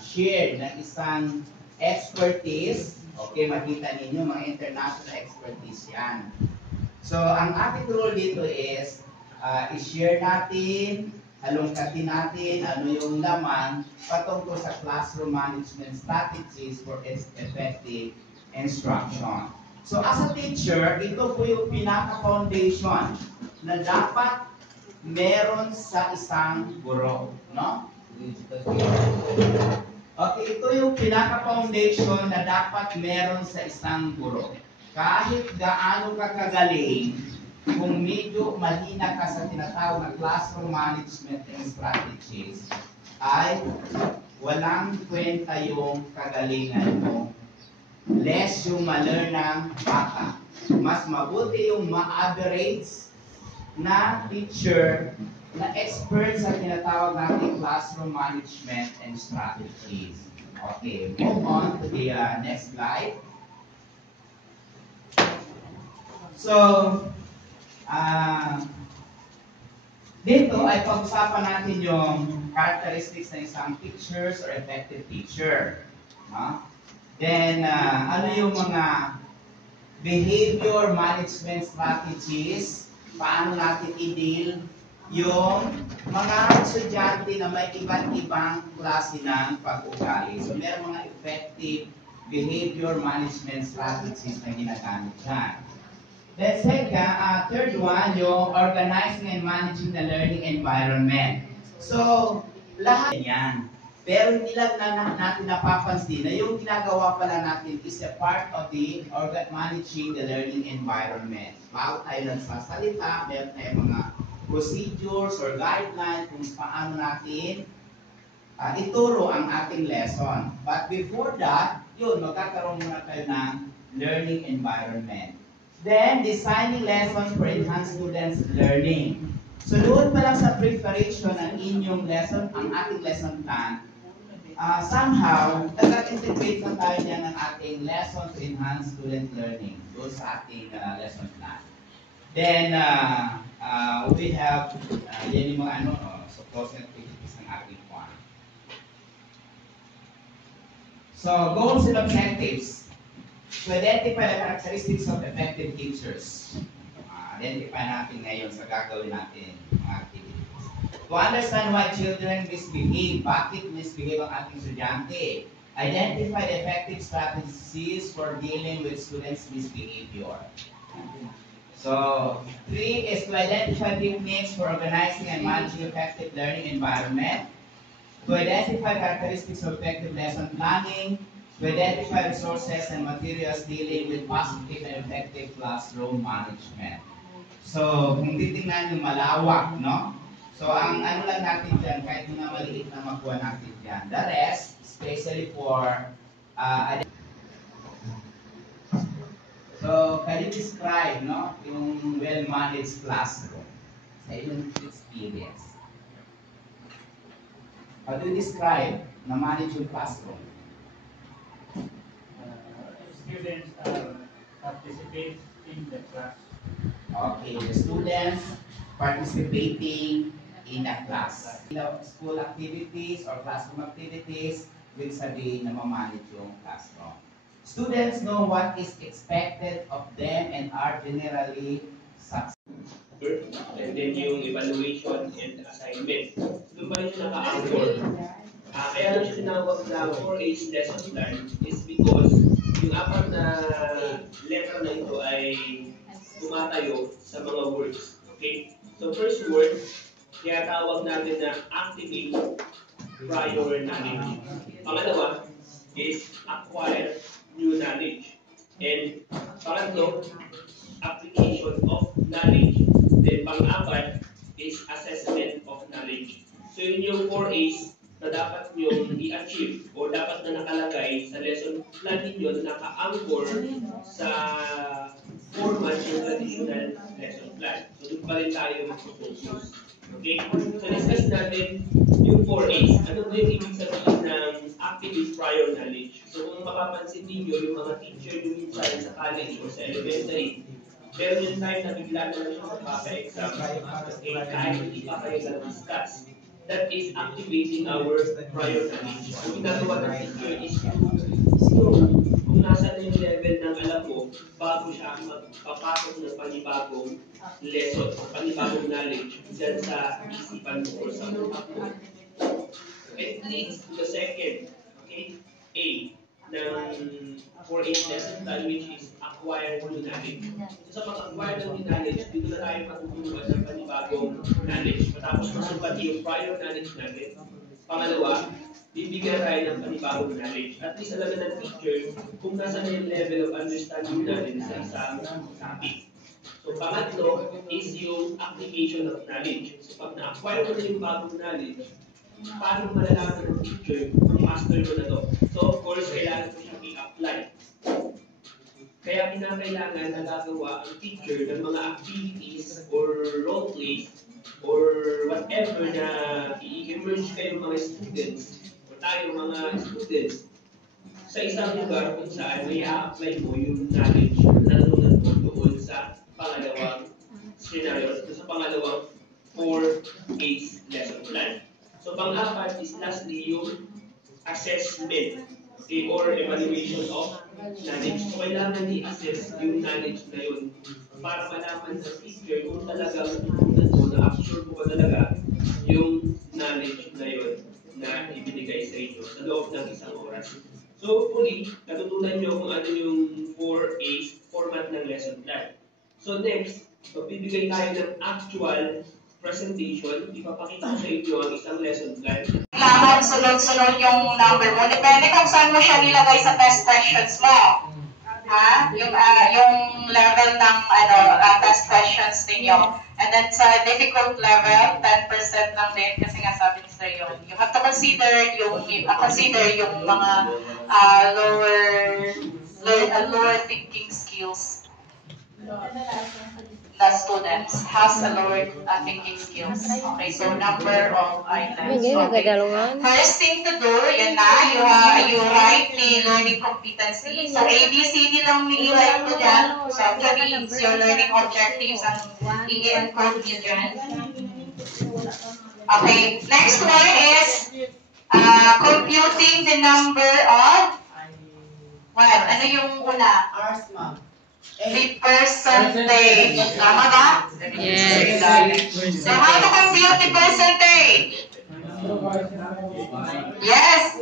Share ng isang expertise. Okay, makita ninyo mga international expertise yan. So, ang ating role dito is i-share natin, halongkatin natin ano yung laman patungkol sa classroom management strategies for effective instruction. So, as a teacher, ito po yung pinaka-foundation na dapat meron sa isang guro, no? Okay, ito yung pinaka-foundation na dapat meron sa isang guro. Kahit gaano ka kagaling, kung medyo mahina ka sa tinatawag na classroom management and strategies, ay walang kwenta yung kagalingan mo. Less yung ma-learn ng bata. Mas mabuti yung ma-average na teacher na expert sa tinatawag natin classroom management and strategies. Okay, move on to the next slide. So, dito ay pag-usapan natin yung characteristics ng isang teachers or effective teacher. Then, ano yung mga behavior management strategies, paano natin i-deal yung mga estudyante na may iba't ibang klase ng pag-ugali. So, meron mga effective behavior management strategies na ginagamit dyan. Then second, third one, yung organizing and managing the learning environment. So, lahat yan. Pero hindi lang natin napapansin na yung ginagawa pala natin is a part of the managing the learning environment. Bago tayo nagsasalita, meron tayong mga procedures or guidelines kung paano natin ituro ang ating lesson. But before that, yun, magkakaroon muna tayo ng learning environment. Then, designing lessons for enhanced students' learning. So, doon pa lang sa preparation ng inyong lesson, ang ating lesson plan, somehow, nag-integrate na tayo niya ng ating lesson to enhance student learning doon sa ating lesson plan. Then, we have, yan yung mga support activities ng ating plan. So, goals and objectives. To identify the characteristics of effective teachers. Identify natin ngayon sa gagawin natin mga activities. To understand why children misbehave, bakit misbehave ang ating estudyante. Identify the effective strategies for dealing with students' misbehavior. So, 3 is to identify techniques for organizing and managing effective learning environment. To identify characteristics of effective lesson planning. To identify resources and materials dealing with positive and effective classroom management. So, kung titingnan yung malawak, no? So, ang ano lang natin dyan, kahit mga maliit na makuha natin dyan. The rest, especially for so, can you describe, no, yung well-managed classroom sa inyong experience? How do you describe na manage yung classroom? Students participate in the class. Okay, the students participating in a class. School activities or classroom activities, will sabihin na ma-manage yung classroom. Students know what is expected of them and are generally successful. And then yung evaluation and assignment. Doon pa rin siya naka-anchor. Kaya lang siya tinawag na 4A's lesson plan is because yung apat na letter na ito ay tumatayo sa mga words. Okay? So first word, kaya tawag natin na activate prior knowledge. Pangalawa is acquire new knowledge. And pangatlo, application of knowledge. Then pang-apat is assessment of knowledge. So yun yung 4A's na dapat nyo i-achieve o dapat na nakalagay sa lesson plan ninyo na naka-anchor sa format yung traditional lesson plan. So doon pa rin tayo mag-focus. Okay? So discuss natin yung 4A's. Ano ba yung ibig sabihin ng activate prior knowledge? So kung mapapansin ninyo, yung mga teacher yung minsan sa college o sa elementary, pero yung time na bigla na lang siya sa papa exam, kahit hindi pa kayo na-discuss that is activating our prior knowledge. Ang ginagawa ng teacher is kung nasa na yung level ng alam mo, bago siya magpapasok ng panibagong lesson, panibagong knowledge dyan sa isipan mo or sa utak mo. It leads to the second, okay, A, ng 4H lesson plan, which is acquire new knowledge. So sa pag-acquire ng new knowledge, dito na tayo matutunan ng panibagong knowledge. Matapos masukat yung prior knowledge natin. Pangalawa, bibigyan tayo ng panibagong knowledge. At least alam na ng teacher kung nasa na yung level of understanding natin sa isang topic. So pangatlo is yung application of knowledge. So pag na-acquire mo na yung bagong knowledge, paano malalaman ng teacher kung master mo na to? So of course, kailangan mo siyang i-apply. Kaya kinakailangan na gagawa ang teacher ng mga activities or role plays or whatever na i-emerge kayo mga students o tayo mga students sa isang lugar kung saan may i-apply mo yung knowledge na natutunan mo doon sa pangalawang scenario, sa pangalawang 4-case lesson plan. So pang-apat is lastly yung assessment, okay, or evaluation of knowledge. So kailangan i-assess yung knowledge na yun para malaman sa teacher kung talaga natutunan mo, na-absorb mo ba talaga yung knowledge na yun na ibinigay sa inyo sa loob ng isang oras. So hopefully, natutunan nyo kung ano yung 4A's format ng lesson plan. So next, magbibigay tayo ng actual presentation. Ipapakita ko sa inyo ang isang lesson plan. Kailangan sunod-sunod yung number mo. Depende kung saan mo siya nilagay sa test questions mo. Ha? Yung level ng test questions ninyo. And then sa difficult level, 10% lang din kasi nga sabi ni Sir yun. You have to consider yung mga lower thinking skills. The students has a lower thinking skills. Okay, so number of items. Okay. First thing to do, yan na, you write the learning competency. So ABCD lang nililike ko dyan. So actually, it's your learning objectives ang i-encode nyo dyan. Okay, next one is computing the number of what? Ano yung una? Hours, ma'am. The percentage. Tama ba? Yes. So how to compute the percentage? Yes.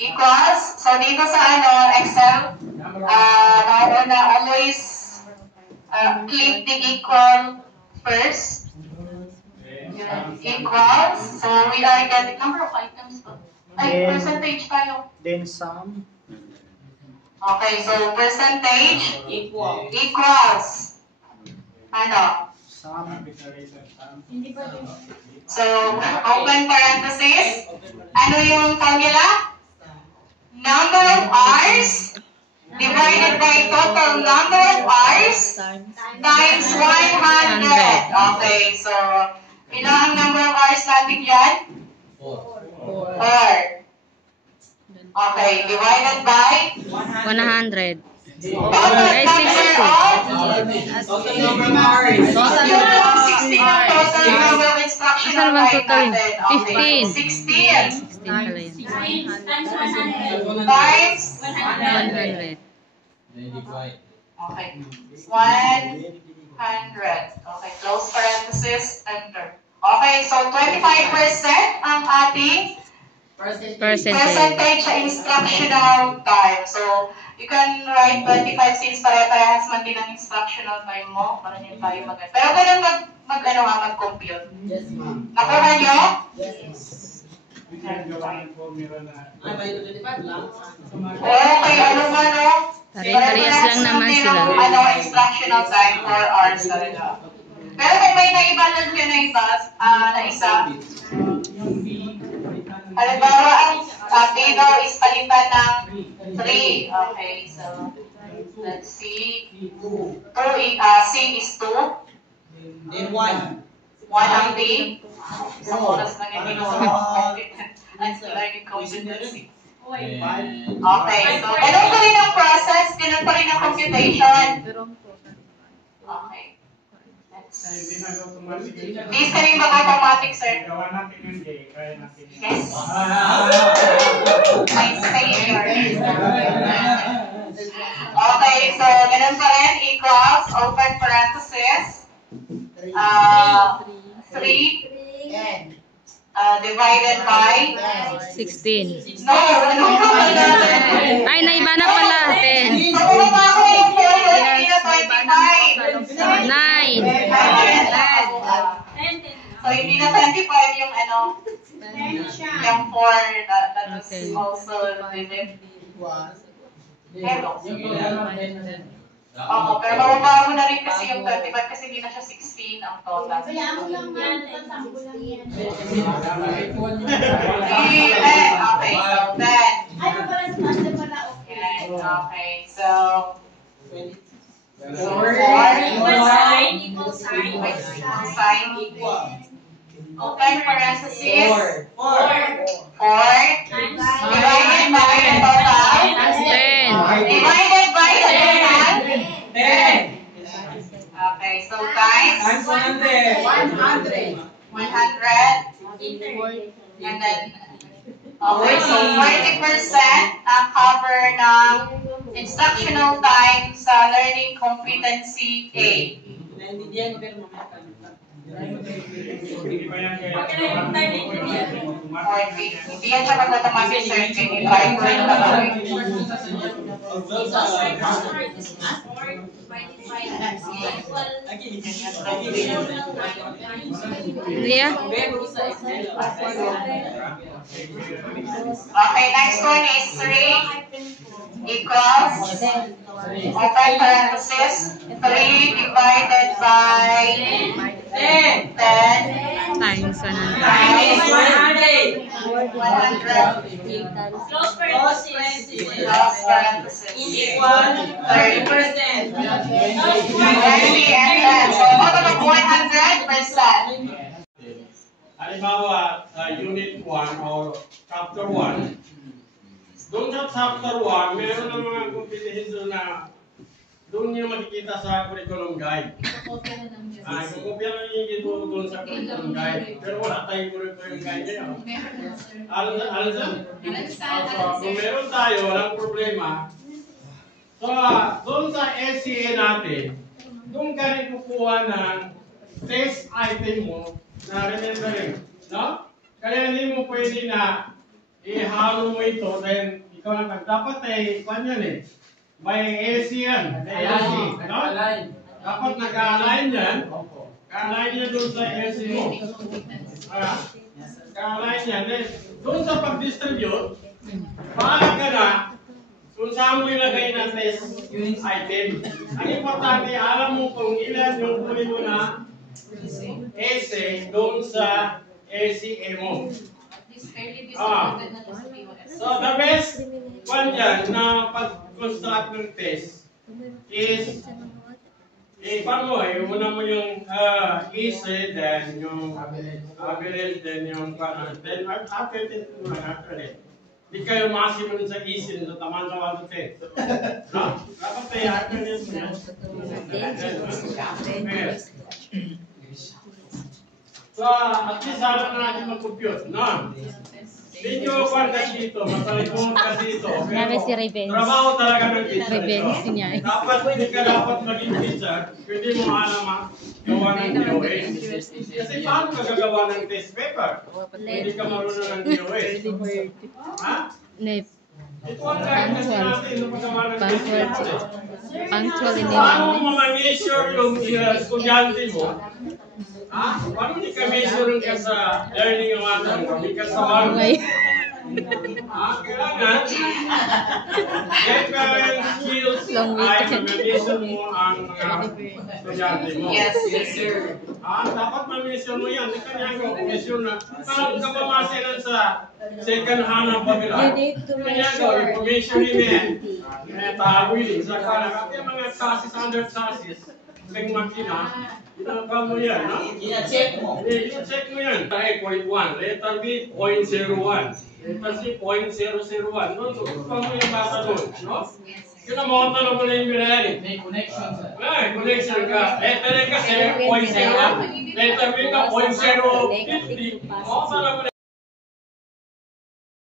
Equals. So dito sa Excel, nauna always click the equal first. Equals. So we are getting number of items. Ay, percentage tayo. Then sum. Okay, so percentage equals ano? Sum. So, open parenthesis. Ano yung formula? Number of hours divided by total number of hours times 100. Okay, so ilan ang number of hours natin dyan? 4. Okay, divided by 100. total number of Total number of hours. total number of instructional Asan naman time total? natin. 15. 16 pala yun. times 100. okay, 100. Okay, close parenthesis, enter. Okay, so 25% ang ating percentage sa instructional time. So, you can write 25 since pare-parehas man din ang instructional time mo para din tayo mag-. Pero ganun mag-compute. Yes, ma'am. Nakuha nyo? Yes. Okay, ano man o? Pare-parehas lang naman sila. Instructional time 4 hours talaga. Pero kung may naibalad ka na isa, halimbawa, ang dito is palitan ng 3. Okay, so let's see. C is 2. Then 1. 1 ang D. Isang oras na nga learning competency. Okay, so ganun pa rin ang process, ganun pa rin ang computation. Okay, let's Hindi na automatic. Hindi sa rin mag-automatic, sir. Gawa natin yung day, kaya natin. Yes. May failure. Okay, so ganun pa rin, equals, open parenthesis, 3 divided by 16. no, Ay, naiba na pala. 10. so bumaba ako yung 4 yun, hindi na 25. 9. So hindi na 25 yung ano, yung 4 that is Okay. also divided. Hello. Oo, pero mababa mo na rin kasi yung 25 kasi hindi na siya 16 ang total. Okay, so then. Okay, so 4 sign equal. Open parenthesis. 4 divided by the total. 10. Divided by the total. 10. Okay, so times 100. 100. And then, okay, so 40% ang cover ng instructional time sa learning competency A. Hindi ba yan kaya? 40. Hindi yan siya mag-automatic sir. 25 rin talaga. Lia? Okay, next one is 3 equals open parenthesis 3 divided by 10 Times 100. times 100 Close parenthesis. close parenthesis Equal 30%. 30 and then so total of 100%. Halimbawa, Unit 1 or Chapter 1, doon sa Chapter 1, meron ng mga competencies doon na doon nyo makikita sa curriculum guide. Kukopya lang yung ito doon sa curriculum guide. Pero wala tayong curriculum guide ngayon. Kung meron tayo, walang problema. So, doon sa SCA natin, doon ka rin kukuha ng test item mo na remembering, no? Kaya hindi mo pwede na ihalo mo ito, then ikaw lang dapat kwan yan eh. May AC yan, may AC, no? Dapat naka-align yan. Ka-align yan doon sa AC mo. Ka-align yan. Then, doon sa pag-distribute, paano ka na kung saan mo ilagay ng test item. Ang importante, alam mo kung ilan yung kunin mo na essay doon sa ACA mo. So the best one dyan na pag-construct ng test is paano una mo yung essay, then yung average, then yung then after it. Di kayo maximum sa essay sa taman sa 1 to 10. No? Dapat tayo after it. So, at least alam na natin mag-compute, no? Video pa kasi dito, matalipon kasi dito. Namin si Raven. Trabaho talaga ng teacher. Raven niya. Dapat, hindi ka dapat maging teacher, pwede mo alam gawa ng DOA. Kasi paano ka gagawa ng test paper? Hindi ka marunong ng DOA. Ha? Nip. Ito ang gagawin kasi natin nung paggawa ng test paper. Punctual in Paano mo ma-measure yung estudyante mo? Ah, paano hindi ka measure ka sa learning ng ating hindi ka sa walo? Kailangan different skills ay ma-measure mo ang estudyante mo. Yes, sir. Dapat ma-measure mo yan. Hindi ka niya measure na. Paano ka pamasilan sa second hand ng pabila? Kanya ko, information ni men, willing, sa kanang mga chassis, under chassis, ng makina, ginagawa mo yan, no? Ina-check mo. Ina-check mo yan. Tayo, 0.1. Letter B, 0.01. Letter C, 0.001. No? So, ito mo yung bata doon, no? Yun ang mga tanong mo na yung binayari. May connection sa... Ay, connection ka. Letter A kasi, 0.0. Letter B ka, 0.050. Mga tanong mo na